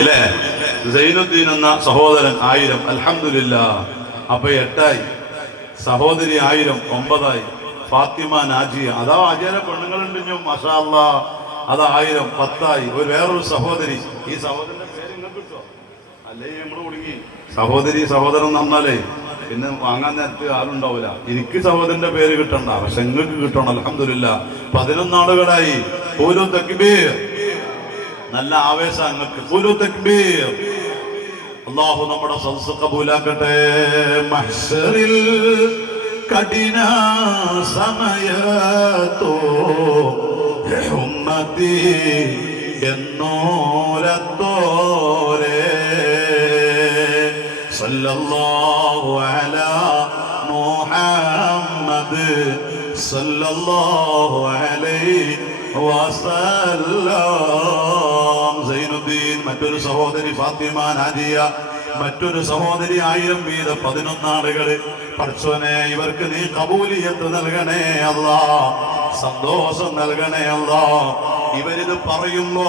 ഇല്ലേ? സൈനുദ്ദീൻ എന്ന സഹോദരൻ 1000. അൽഹംദുലില്ലാഹ്. അപ്പൊ 8ആയി. സഹോദരി 1000. 9ആയി. ഫാത്തിമ നാജിയ, അതാ അജയരെ പെണ്ണുങ്ങളുണ്ടെങ്കിലും മാഷാ അല്ലാഹ്, അത് 1000. 10ആയി. വേറൊരു സഹോദരി. ഈ സഹോദരന്റെ പേര് നിങ്ങൾക്ക് കിട്ടോ? അല്ലേ നമ്മൾ കുടുങ്ങി. സഹോദരി സഹോദരൻ എന്ന് പറഞ്ഞാലേ പിന്നെ വാങ്ങാൻ നേരത്ത് ആരുണ്ടാവില്ല. എനിക്ക് സഹോദരന്റെ പേര് കിട്ടണ്ട, പക്ഷെ നിങ്ങൾക്ക് കിട്ടണം. അൽഹംദുലില്ലാഹ്. 11 നാളുകളായി. ഖൂലു തക്ബീർ. നല്ല ആവേശം നിങ്ങൾക്ക്. ഖൂലു തക്ബീർ. അല്ലാഹു നമ്മുടെ സദസ്സ് കബൂലാക്കട്ടെ. മഹ്ശറിൽ കഠിന സമയത്തോ ഉമ്മത്തി എന്നോരത്തോരേ സല്ലല്ലാഹു അലാ മുഹമ്മദ് സല്ലല്ലാഹു അലൈഹി വസല്ലം. സൈനുദ്ദീൻ, മറ്റൊരു സഹോദരി ഫാത്തിമ നാജിയ, മറ്റൊരു സഹോദരി 1000 വീതം. 11 ആളുകള്. പടച്ചോനെ, ഇവർക്ക് നീ ഖബൂലിയത്ത് നൽകണേ അല്ലാഹ്, സന്തോഷം നൽകണേ അല്ലാഹ്. ഇവരിത് പറയുമ്പോ